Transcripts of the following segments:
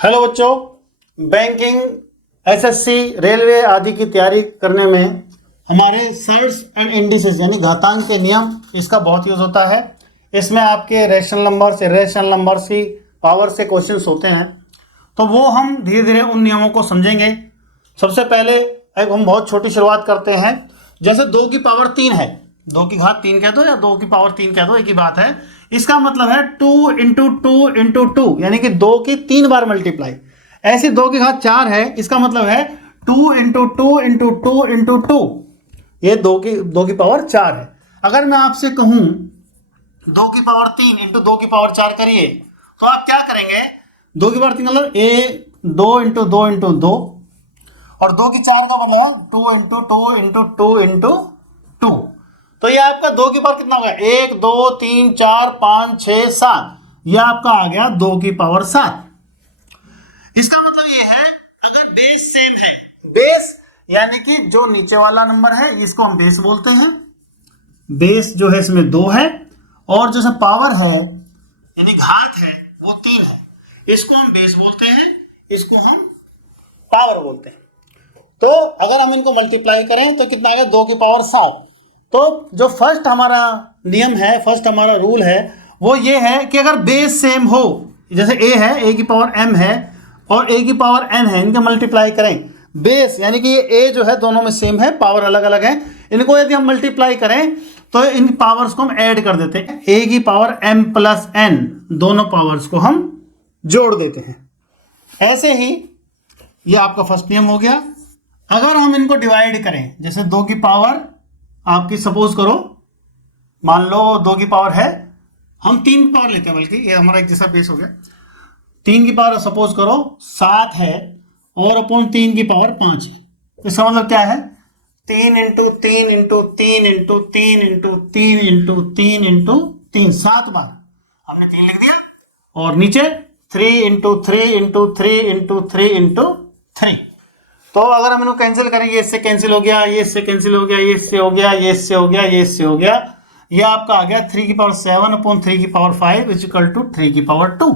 Hello बच्चों, banking, SSC, railway आदि की तैयारी करने में हमारे सर्ट्स एंड इंडिसेस यानी घातांक के नियम इसका बहुत यूज होता है। इसमें आपके रेशनल नंबर्स, इरेशनल नंबर्स की पावर से क्वेश्चंस होते हैं, तो वो हम धीरे धीरे उन नियमों को समझेंगे। सबसे पहले एक हम बहुत छोटी शुरुआत करते हैं। जैसे 2 की पावर 3 है, 2 की घात 3 कह दो या 2 की पावर 3 कह दो, एक ही बात है। इसका मतलब है 2 इंटू 2 इंटू 2 यानी कि 2 की 3 बार मल्टीप्लाई। ऐसे 2 की घात 4 है, इसका मतलब है 2 इंटू 2 इंटू 2 इंटू 2। ये 2 की पावर 4 है। अगर मैं आपसे कहूं 2 की पावर 3 इंटू 2 की पावर 4 करिए, तो आप क्या करेंगे? 2 की पावर 3 मतलब 2 इंटू 2 इंटू 2, और 2 की 4 का मतलब 2 इंटू 2 इंटू 2 इंटू 2। तो ये आपका 2 की पावर कितना होगा? 1 2 3 4 5 6 7। यह आपका आ गया 2 की पावर 7। इसका मतलब ये है, अगर बेस सेम है, बेस यानी कि जो नीचे वाला नंबर है इसको हम बेस बोलते हैं। बेस जो है इसमें 2 है, और जैसे पावर है यानी घात है वो 3 है, इसको हम बेस बोलते हैं, इसको हम पावर बोलते हैं। तो अगर हम इनको मल्टीप्लाई करें तो कितना आ गया? 2 की पावर 7। तो जो फर्स्ट हमारा नियम है, फर्स्ट हमारा रूल है, वो ये है कि अगर बेस सेम हो, जैसे a है, a की पावर m है और a की पावर n है, इनके मल्टीप्लाई करें। बेस यानी कि ये a जो है दोनों में सेम है, पावर अलग अलग है, इनको यदि हम मल्टीप्लाई करें तो इन पावर्स को हम ऐड कर देते हैं। a की पावर m प्लस n, दोनों पावर्स को हम जोड़ देते हैं। ऐसे ही ये आपका फर्स्ट नियम हो गया। अगर हम इनको डिवाइड करें, जैसे 2 की पावर आपकी सपोज करो, मान लो 2 की पावर है, हम 3 की पावर लेते हैं, बल्कि ये हमारा एक जैसा बेस हो गया। 3 की पावर सपोज करो 7 है, और अपॉन 3 की पावर 5 है। इसका मतलब क्या है? 3 into 3 into 3 into 3 into 3 into 3 into 3, 7 बार हमने 3 लिख दिया। और नीचे 3 इंटू 3 इंटू 3 इंटू 3 इंटू 3। तो अगर हम इनको कैंसिल करेंगे, इससे कैंसिल हो गया, ये इससे कैंसिल हो गया, ये इससे हो गया, ये इससे हो गया, ये इससे हो गया, ये आपका आ गया 3 की पावर 7 अपॉन 3 की पावर 5 इज इक्वल टू 3 की पावर 2।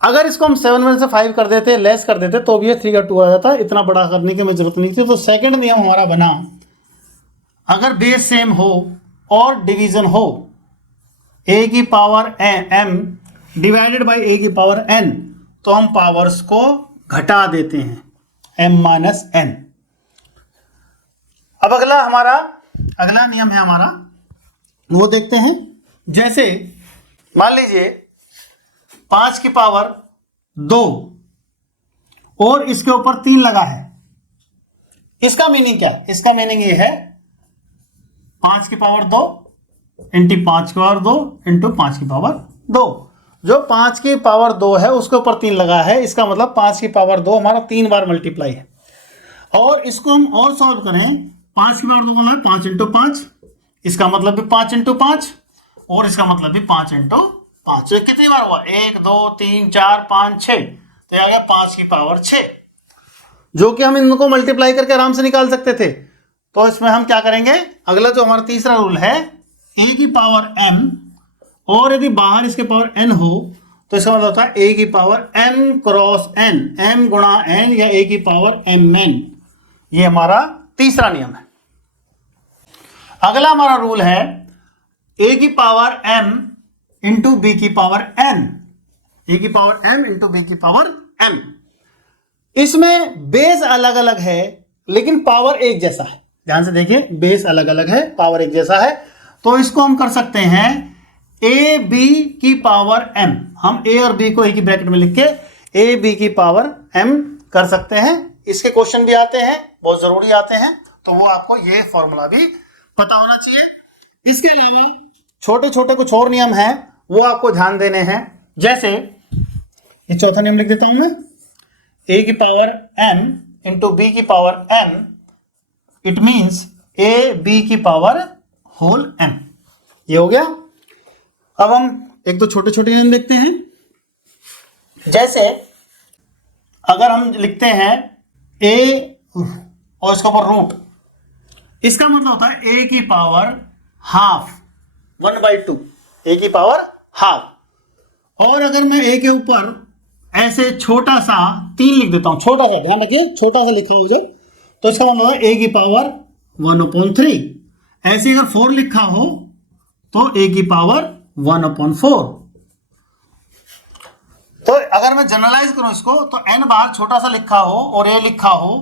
अगर इसको हम 7 में से 5 कर देते, लेस कर देते, तो भी ये 3 का 2 आ जाता। इतना बड़ा करने की हमें जरूरत नहीं थी। तो सेकंड नियम हमारा बना, अगर बेस सेम हो और डिवीजन हो, a की power m divided by a की पावर n, तो हम पावर्स को घटा देते हैं, m माइनस n। अब अगला नियम है हमारा, वो देखते हैं। जैसे मान लीजिए 5 की पावर 2 और इसके ऊपर 3 लगा है। इसका मीनिंग क्या है? इसका मीनिंग ये है 5 की पावर 2 इंटू 5 की पावर 2 इंटू 5 की पावर 2। जो 5 की पावर 2 है उसके ऊपर 3 लगा है, इसका मतलब 5 की पावर 2 हमारा 3 बार मल्टीप्लाई है। और इसको हम और सॉल्व करें, 5 की पावर 2 मतलब 5 इंटू 5, इसका मतलब भी 5 इंटू 5, और इसका मतलब भी 5 इंटू 5। तो कितनी बार हुआ? 1 2 3 4 5 6, तो आ गया 5 की पावर 6, जो कि हम इनको मल्टीप्लाई करके आराम से निकाल सकते थे। तो इसमें हम क्या करेंगे? अगला जो हमारा तीसरा रूल है, a की पावर m, और यदि बाहर इसके पावर n हो तो इसका मतलब होता है a की power m cross n, m गुणा n या a की पावर mn। ये हमारा तीसरा नियम है। अगला हमारा रूल है a की पावर m इंटू b की पावर n, a की पावर m इंटू b की पावर m। इसमें बेस अलग अलग है लेकिन पावर एक जैसा है। ध्यान से देखिए, बेस अलग अलग है, पावर एक जैसा है। तो इसको हम कर सकते हैं a b की पावर m, हम a और b को एक ही ब्रैकेट में लिख के a b की पावर m कर सकते हैं। इसके क्वेश्चन भी आते हैं, बहुत जरूरी आते हैं, तो वो आपको ये फॉर्मूला भी पता होना चाहिए। इसके अलावा छोटे छोटे कुछ और नियम हैं, वो आपको ध्यान देने हैं। जैसे ये चौथा नियम लिख देता हूं मैं, a की पावर m इंटू b की power m, it means a b की पावर होल m। ये हो गया। अब हम एक दो छोटे छोटे नियम देखते हैं। जैसे अगर हम लिखते हैं a और इसके ऊपर रूट, इसका मतलब होता है a की पावर हाफ 1/2, a की पावर हाफ। और अगर मैं a के ऊपर ऐसे छोटा सा 3 लिख देता हूं, छोटा सा, ध्यान रखिए छोटा सा लिखा हो जब, तो इसका मतलब है a की पावर 1/3। ऐसे अगर 4 लिखा हो तो a की पावर 1/4। तो अगर मैं जनरलाइज करूं इसको तो n बार छोटा सा लिखा हो और a लिखा हो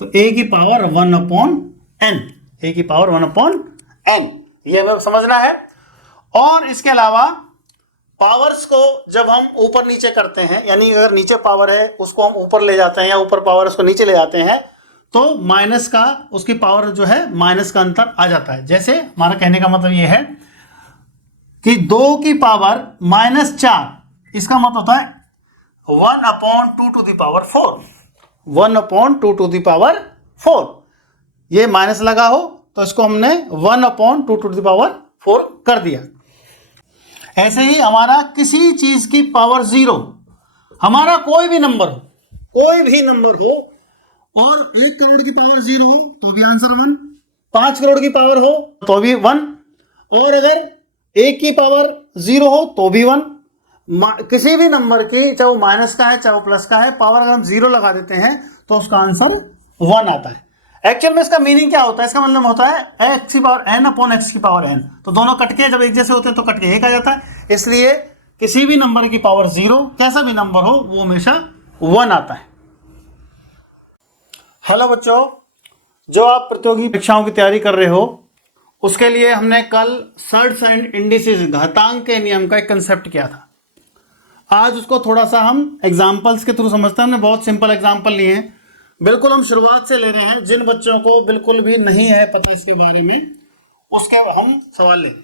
तो a की पावर 1/n, a की पावर 1/n, ये हमें समझना है। और इसके अलावा पावर्स को जब हम ऊपर नीचे करते हैं, यानी अगर नीचे पावर है उसको हम ऊपर ले जाते हैं या ऊपर पावर उसको नीचे ले जाते हैं, तो माइनस का उसकी पावर जो है माइनस का अंतर आ जाता है। जैसे हमारा कहने का मतलब ये है कि 2 की पावर -4, इसका मतलब होता है 1/2 to the power 4, 1/2 to the power 4। ये माइनस लगा हो तो इसको हमने 1/2 टू द पावर 4 कर दिया। ऐसे ही हमारा किसी चीज की पावर 0, हमारा कोई भी नंबर हो, कोई भी नंबर हो और 1 करोड़ की पावर 0 हो तो भी आंसर 1, 5 करोड़ की पावर हो तो भी 1, और अगर 1 की पावर 0 हो तो भी 1। किसी भी नंबर की, चाहे वो माइनस का है चाहे वो प्लस का है, पावर अगर हम 0 लगा देते हैं तो उसका आंसर 1 आता है। एक्चुअल में इसका मीनिंग क्या होता है? इसका मतलब होता है x की पावर n अपॉन x की पावर n। तो दोनों कटके जब एक जैसे होते हैं तो कटके 1 आ जाता है। इसलिए किसी भी नंबर की पावर 0, कैसा भी नंबर हो, वो हमेशा 1 आता है। हेलो बच्चों, जो आप प्रतियोगी परीक्षाओं की तैयारी कर रहे हो उसके लिए हमने कल सर्ट्स एंड इंडिसेस, घातांक के नियम का एक कंसेप्ट किया था। आज उसको थोड़ा सा हम एग्जाम्पल्स के थ्रू समझते हैं। हमने बहुत सिंपल एग्जाम्पल लिए हैं, बिल्कुल हम शुरुआत से ले रहे हैं। जिन बच्चों को बिल्कुल भी नहीं है पता इसके बारे में, उसके हम सवाल लेंगे।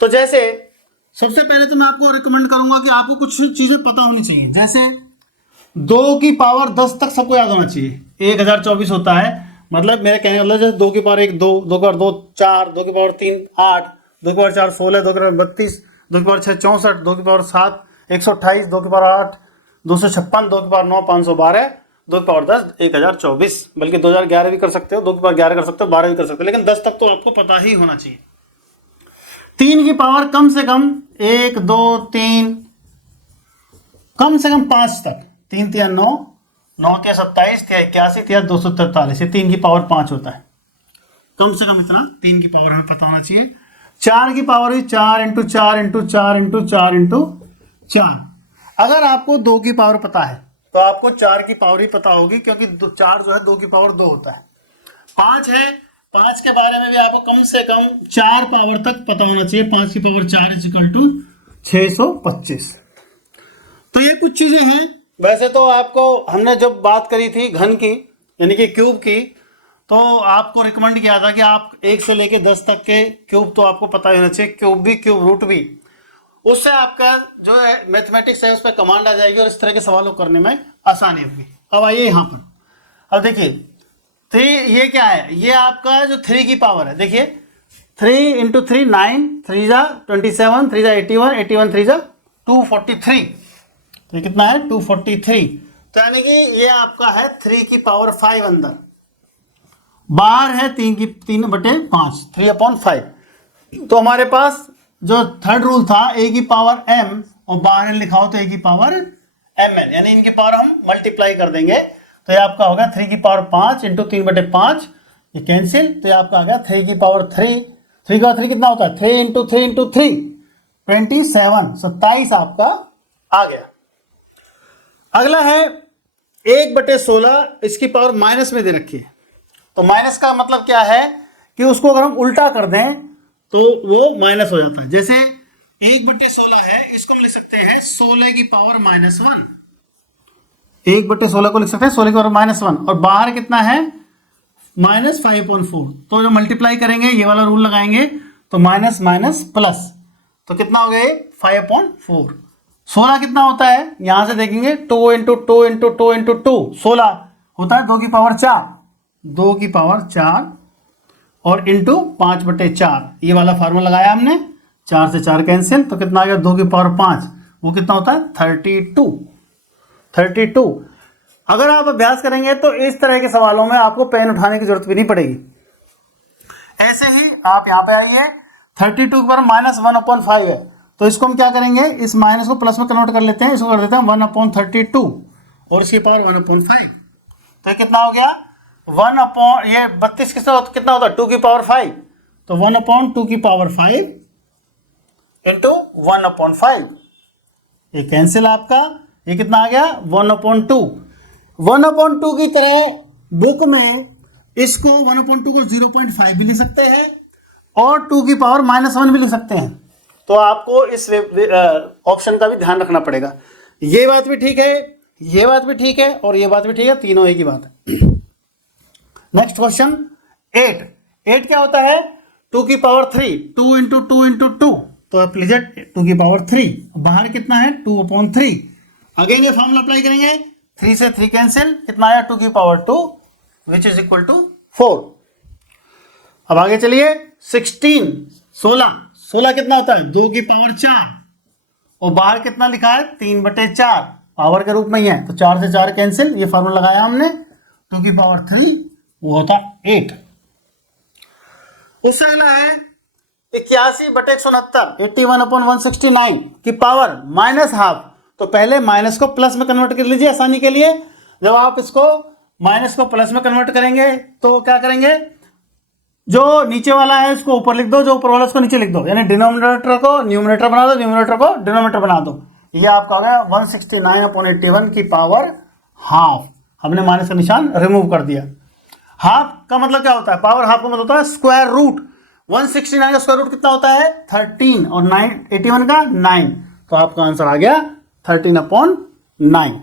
तो जैसे सबसे पहले तो मैं आपको रिकमेंड करूंगा कि आपको कुछ चीजें पता होनी चाहिए। जैसे 2 की पावर 10 तक सबको याद होना चाहिए। 1024 होता है, मतलब मेरे कहने का मतलब जैसे 2 की पावर 1 2, 2 की पावर 2 4, 2 की पावर 3 8, 2 की पावर 4 16, 2 की पावर 32, 2 की पावर 6 64, 2 की पावर 7 128, 2 की पावर 8 256, 2 की पावर 9 512, 2 की पावर 10 1024। बल्कि 2011 भी कर सकते हो, 2 की पावर 11 कर सकते हो, 12 भी कर सकते हो, लेकिन 10 तक तो आपको पता ही होना चाहिए। 3 की पावर कम से कम 1 2 3, कम से कम 5 तक, 3 3 9, 9 के 27, 3 81, 3 243, ये 3 की पावर 5 होता है। कम से कम इतना 3 की पावर हमें पता होना चाहिए। 4 की पावर हुई 4 इंटू 4 इंटू 4 इंटू 4 इंटू 4। अगर आपको 2 की पावर पता है तो आपको 4 की पावर ही पता होगी, क्योंकि 4 जो है 2 की पावर 2 होता है। 5 है, 5 के बारे में भी आपको कम से कम 4 पावर तक पता होना चाहिए। 5 की पावर 4 = 625। तो ये कुछ चीजें हैं। वैसे तो आपको हमने जब बात करी थी घन की, यानी कि क्यूब की, तो आपको रिकमेंड किया था कि आप 1 से लेके 10 तक के क्यूब तो आपको पता ही होना चाहिए, क्यूब भी क्यूब रूट भी। उससे आपका जो है मैथमेटिक्स है उस पर कमांड आ जाएगी और इस तरह के सवाल को करने में आसानी होगी। अब आइए यहाँ पर, अब देखिए 3, ये क्या है? ये आपका जो 3 की पावर है, देखिए 3 इंटू 3 9, 3 जा 27, 3 जा 81, 81 3 जा 243, तो ये कितना है 243। तो यानी कि ये आपका है 3 की पावर 5 अंदर, बाहर है 3/5, 3/5। तो हमारे पास जो थर्ड रूल था a की पावर m और बाहर लिखा हो तो a की पावर mn, यानी इनकी पावर हम मल्टीप्लाई कर देंगे। तो ये आपका होगा 3 की पावर 5 इंटू 3/5, ये कैंसिल, तो ये आपका आ गया 3 की पावर 3। 3 का 3 कितना होता है? 3 इंटू 3 इंटू 3 27, 27 आपका आ गया। अगला है 1/16, इसकी पावर माइनस में दे रखी है। तो माइनस का मतलब क्या है कि उसको अगर हम उल्टा कर दें तो वो माइनस हो जाता है। जैसे 1/16 है, इसको हम लिख सकते हैं 16 की पावर -1। 1/16 को लिख सकते हैं 16 की पावर -1, और बाहर कितना है -5/4। तो जो मल्टीप्लाई करेंगे, ये वाला रूल लगाएंगे, तो माइनस माइनस प्लस, तो कितना हो गया 5/4। 16 कितना होता है? यहां से देखेंगे 2 इंटू 2 इंटू 2 इंटू 2, 16 होता है 2 की पावर 4, 2 की पावर 4 और इंटू 5/4, ये वाला फार्मूला लगाया हमने। 4 से 4 कैंसिल, तो कितना आ गया 2 की पावर 5, वो कितना होता है 32। अगर आप अभ्यास करेंगे तो इस तरह के सवालों में आपको पेन उठाने की जरूरत भी नहीं पड़ेगी। ऐसे ही आप यहाँ पे आइए, 32 की पावर -1/5 है, तो इसको हम क्या करेंगे, इस माइनस को प्लस में कन्वर्ट कर लेते हैं, इसको कर देते हैं 1/32 और इसकी पावर 1/5। तो ये कितना हो गया 1 ये 32 कितना होता है 2 की पावर 5, तो 1/2 की पावर 5 इंटू 1/5, ये कैंसिल आपका, ये कितना आ गया 1/2। 1/2 की तरह बुक में इसको 1/2 को 0.5 भी लिख सकते हैं और 2 की पावर -1 भी लिख सकते हैं। तो आपको इस ऑप्शन का भी ध्यान रखना पड़ेगा। ये बात भी ठीक है, ये बात भी ठीक है और ये बात भी ठीक है, तीनों एक ही बात है। नेक्स्ट क्वेश्चन 8 क्या होता है 2 की पावर 3, 2 इंटू 2 इंटू 2, तो आप लीजिए 2 की पावर 3, बाहर कितना है 2/3। अगेन ये फॉर्मूला अप्लाई करेंगे, 3 से 3 कैंसिल, कितना आया 2 की power 2 which is equal to 4। अब आगे चलिए 16 कितना होता है 2 की पावर 4 और बाहर कितना लिखा है 3/4, पावर के रूप में ही है, तो 4 से 4 कैंसिल, ये फॉर्मूला लगाया हमने, 2 की पावर 3 वो होता 8। उससे अगला है 81/169, 81/169 की पावर -हाफ। तो पहले माइनस को प्लस में कन्वर्ट कर लीजिए आसानी के लिए। जब आप इसको माइनस को प्लस में कन्वर्ट करेंगे तो क्या करेंगे, जो नीचे वाला है उसको ऊपर लिख दो, जो ऊपर वाला उसको नीचे लिख दो, यानी डिनोमिनेटर को न्यूमरेटर बना दो, न्यूमरेटर को डिनोमिनेटर बना दो। ये आपका हो गया 169/81 की पावर हाफ। हमने माइनस का निशान रिमूव कर दिया। हाफ का मतलब क्या होता है, पावर हाफ का मतलब होता है स्क्वायर रूट। 169 का स्क्वायर रूट कितना होता है 13 और 81 का 9, तो आपका आंसर आ गया 13/9।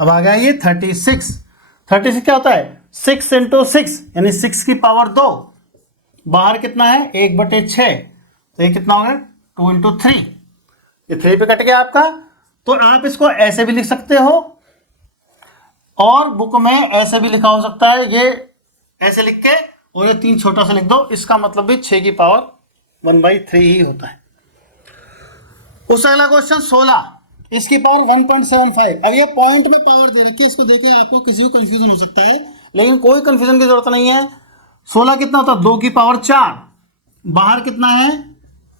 अब आ गया ये 36 क्या होता है 6 इंटू 6 यानी 6 की पावर 2, बाहर कितना है 1/6, तो ये कितना हो गया 2 इंटू 3, ये 3 पे कट गया आपका। तो आप इसको ऐसे भी लिख सकते हो और बुक में ऐसे भी लिखा हो सकता है, ये ऐसे लिख के और ये 3 छोटा सा लिख दो, इसका मतलब भी 6 की पावर 1/3 ही होता है। उससे अगला क्वेश्चन 16, इसकी पावर 1.75। अब ये पॉइंट में पावर दे रखी है, इसको देखें आपको किसी को कंफ्यूजन हो सकता है, लेकिन कोई कंफ्यूजन की जरूरत नहीं है। 16 कितना होता है 2 की पावर 4, बाहर कितना है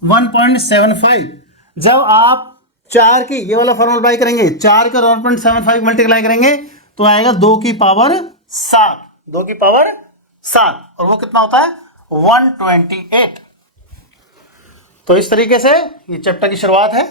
1.75। जब आप 4 की ये वाला फॉर्मूला अप्लाई करेंगे, 4 का 1.75 मल्टीप्लाई करेंगे तो आएगा 2 की पावर 7, 2 की पावर 7 और वो कितना होता है 128। तो इस तरीके से ये चैप्टर की शुरुआत है।